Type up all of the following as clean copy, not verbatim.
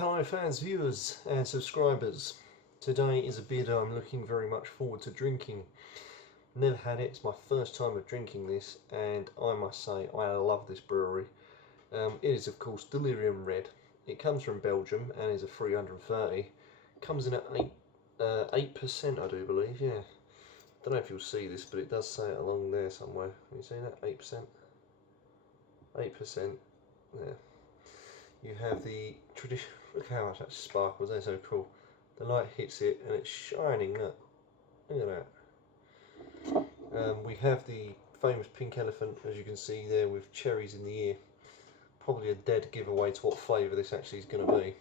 Hello fans, viewers and subscribers. Today is a beer I'm looking very much forward to drinking. Never had it, it's my first time of drinking this, and I must say I love this brewery. It is of course Delirium Red. It comes from Belgium and is a 330. Comes in at 8% I do believe, yeah. Don't know if you'll see this, but it does say it along there somewhere. Can you see that? 8%? 8%, yeah. You have the tradition. Look how much that sparkles. They're so cool. The light hits it and it's shining. Look at that. We have the famous pink elephant, as you can see there, with cherries in the ear. Probably a dead giveaway to what flavour this actually is going to be.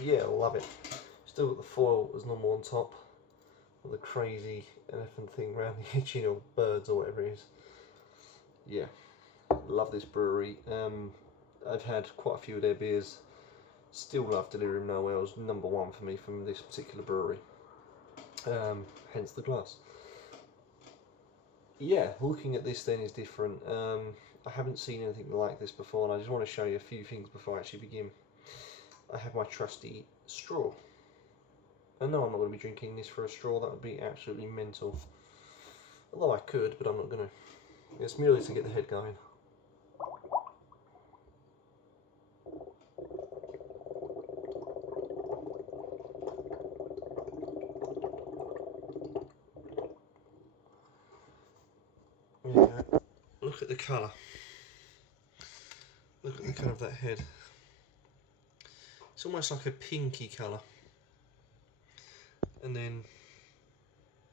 Yeah, I love it. Still got the foil as normal on top. Got the crazy elephant thing around the edge, or birds or whatever it is. Yeah, love this brewery. I've had quite a few of their beers. Still love Delirium Noel's #1 for me from this particular brewery. Hence the glass. Yeah, looking at this then is different. I haven't seen anything like this before, and I just want to show you a few things before I actually begin. I have my trusty straw. I know I'm not going to be drinking this for a straw, that would be absolutely mental. Although I could, but I'm not going to. It's merely to get the head going. There you go. Look at the colour. Look at the colour of that head. It's almost like a pinky colour. And then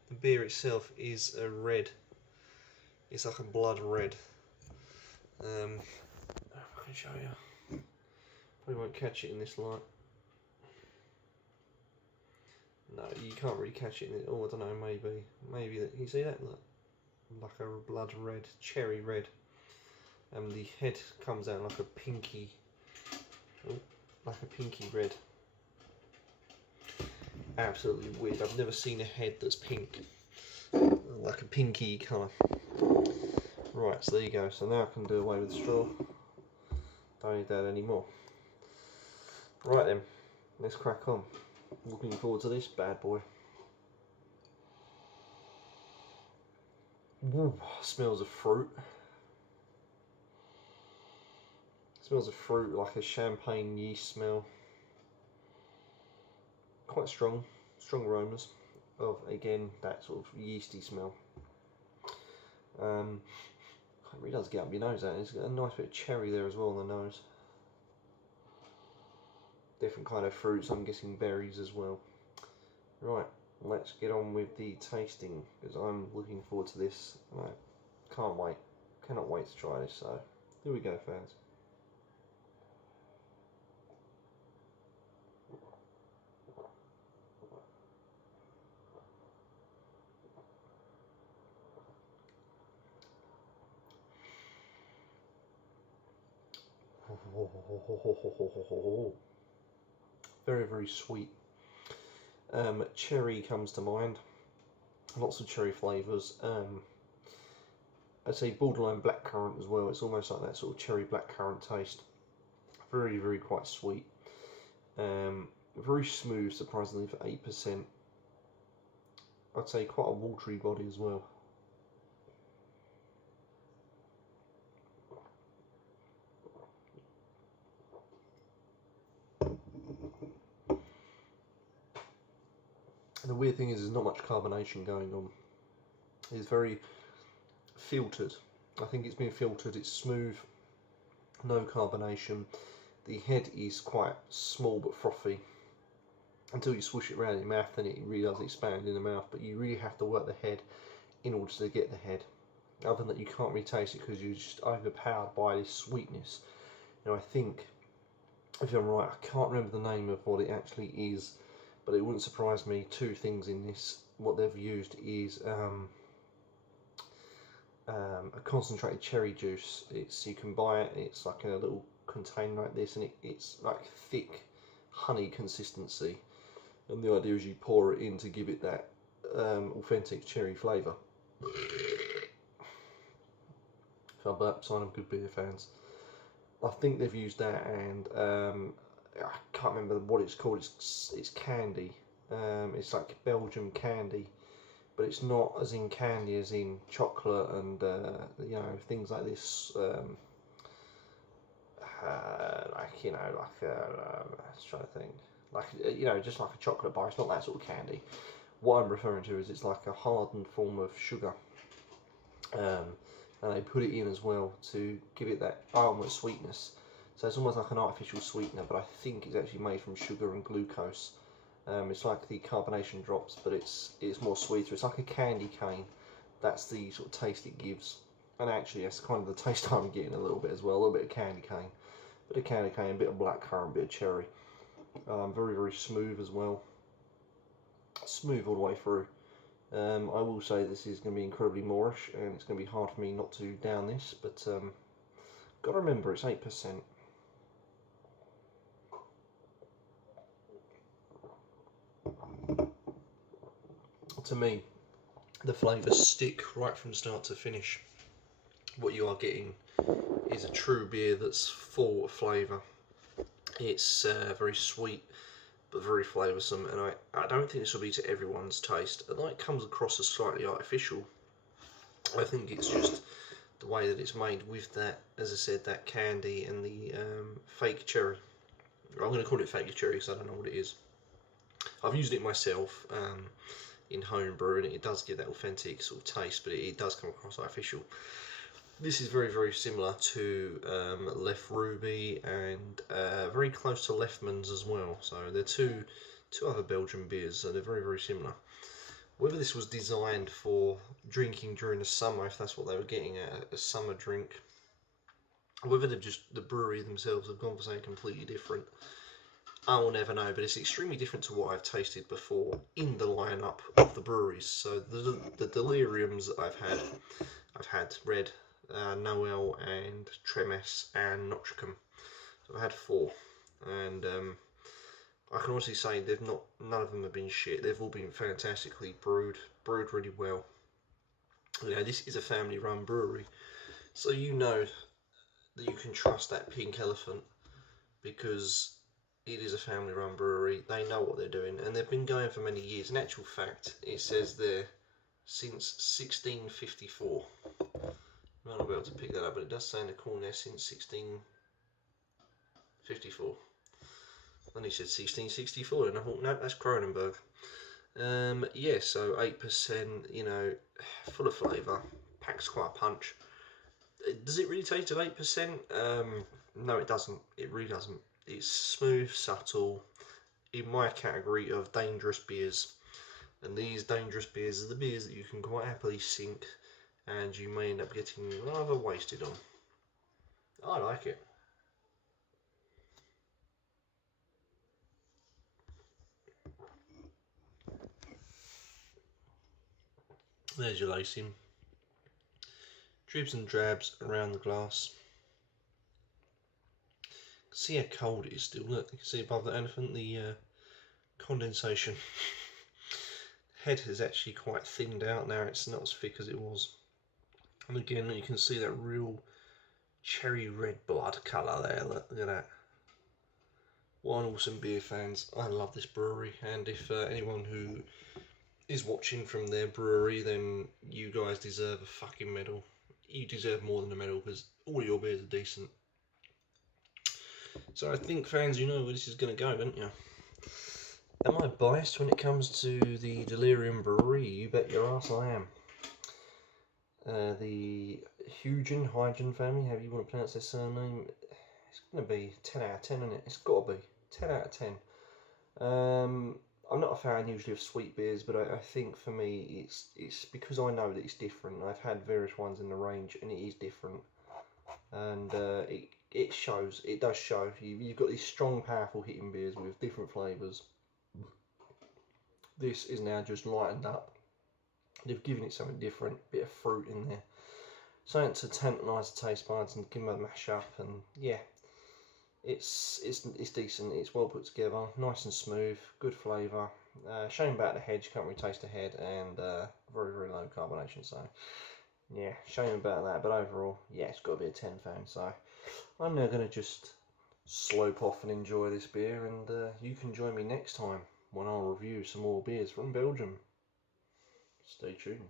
the beer itself is a red. It's like a blood red. I can show you. Probably won't catch it in this light. No, you can't really catch it in it. Oh, I don't know, maybe that. You see that? Look, like a blood red, cherry red. And the head comes out like a pinky, red. Absolutely weird. I've never seen a head that's pink, like a pinky colour. Right, so there you go. So now I can do away with the straw. Don't need that anymore. Right then, let's crack on. Looking forward to this bad boy. Ooh, smells of fruit. Smells of fruit, like a champagne yeast smell. Quite strong aromas of, again, that sort of yeasty smell. It really does get up your nose, that. It's got a nice bit of cherry there as well on the nose. Different kind of fruits, I'm guessing berries as well. Right, let's get on with the tasting, because I'm looking forward to this and I can't wait. Cannot wait to try this, so here we go, fans. Very, very sweet. Cherry comes to mind. Lots of cherry flavours. I'd say borderline blackcurrant as well. It's almost like that sort of cherry blackcurrant taste. Very, very quite sweet. Very smooth, surprisingly, for 8%. I'd say quite a watery body as well. And the weird thing is there's not much carbonation going on. It's very filtered. I think it's been filtered, it's smooth, no carbonation. The head is quite small but frothy. Until you swoosh it around in your mouth, then it really does expand in the mouth, but you really have to work the head in order to get the head. Other than that, you can't really taste it because you're just overpowered by this sweetness. You know, I think, if I'm right, I can't remember the name of what it actually is, but it wouldn't surprise me. Two things in this. What they've used is a concentrated cherry juice. You can buy it. It's like a little container like this, and it's like thick honey consistency. And the idea is you pour it in to give it that authentic cherry flavour. So that sign of good beer, fans. I think they've used that, and I can't remember what it's called. It's candy. It's like Belgium candy, but it's not as in candy as in chocolate and things like this. Like let's try to think. Like just like a chocolate bar. It's not that sort of candy. What I'm referring to is it's like a hardened form of sugar. And they put it in as well to give it that almond sweetness. So it's almost like an artificial sweetener, but I think it's actually made from sugar and glucose. It's like the carbonation drops, but it's more sweeter. It's like a candy cane. That's the sort of taste it gives. And actually, that's kind of the taste I'm getting a little bit as well. A little bit of candy cane. Bit of candy cane, a bit of blackcurrant, a bit of cherry. Very, very smooth as well. Smooth all the way through. I will say this is going to be incredibly moorish, and it's going to be hard for me not to down this, but got to remember it's 8%. To me, the flavours stick right from start to finish. What you are getting is a true beer that's full of flavour. It's very sweet, but very flavoursome, and I don't think this will be to everyone's taste. And it comes across as slightly artificial. I think it's just the way that it's made with that, as I said, that candy and the fake cherry. I'm going to call it fake cherry because I don't know what it is. I've used it myself in home brew, and it does give that authentic sort of taste, but it does come across artificial. This is very, very similar to Left Ruby and very close to Leftman's as well. So they're two other Belgian beers, so they're very, very similar. Whether this was designed for drinking during the summer, if that's what they were getting at, a summer drink, whether they've just, the brewery themselves have gone for something completely different, I will never know, but it's extremely different to what I've tasted before in the lineup of the breweries. So the Deliriums that I've had red, Noel and Tremes and Notricum. So I've had 4, and I can honestly say none of them have been shit. They've all been fantastically brewed really well. This is a family-run brewery, so you know that you can trust that Pink Elephant because it is a family-run brewery. They know what they're doing, and they've been going for many years. In actual fact, it says there since 1654. I might not be able to pick that up, but it does say in the corner there since 1654. Then he said 1664, and I thought, no, that's Cronenberg. Yeah, so 8%, full of flavour, packs quite a punch. Does it really taste of 8%? No, it doesn't. It really doesn't. It's smooth, subtle, in my category of dangerous beers. And these dangerous beers are the beers that you can quite happily sink, and you may end up getting rather wasted on. I like it. There's your lacing. Dribs and drabs around the glass. See how cold it is still. Look, you can see above the elephant the condensation. Head is actually quite thinned out now. It's not as thick as it was. And again, you can see that real cherry red blood colour there. Look at that. What an awesome beer, fans. I love this brewery, and if anyone who is watching from their brewery, then you guys deserve a fucking medal. You deserve more than a medal because all your beers are decent. So I think, fans, you know where this is going to go, don't you? Am I biased when it comes to the Delirium Brewery? You bet your ass I am. The Hygen family, however you want to pronounce their surname, it's going to be 10 out of 10, isn't it? It's got to be 10 out of 10. I'm not a fan usually of sweet beers, but I think for me it's because I know that it's different. I've had various ones in the range, and it is different, and it shows. It does show. You've got these strong, powerful hitting beers with different flavours. This is now just lightened up. They've given it something different, bit of fruit in there, something to tantalise the taste buds and give them a mash up, and yeah, it's decent. It's well put together, nice and smooth, good flavour. Shame about the head, you can't really taste the head, and very, very low carbonation. So yeah, shame about that, but overall, yeah, it's got to be a 10, fan. So I'm now going to just slope off and enjoy this beer, and you can join me next time when I'll review some more beers from Belgium. Stay tuned.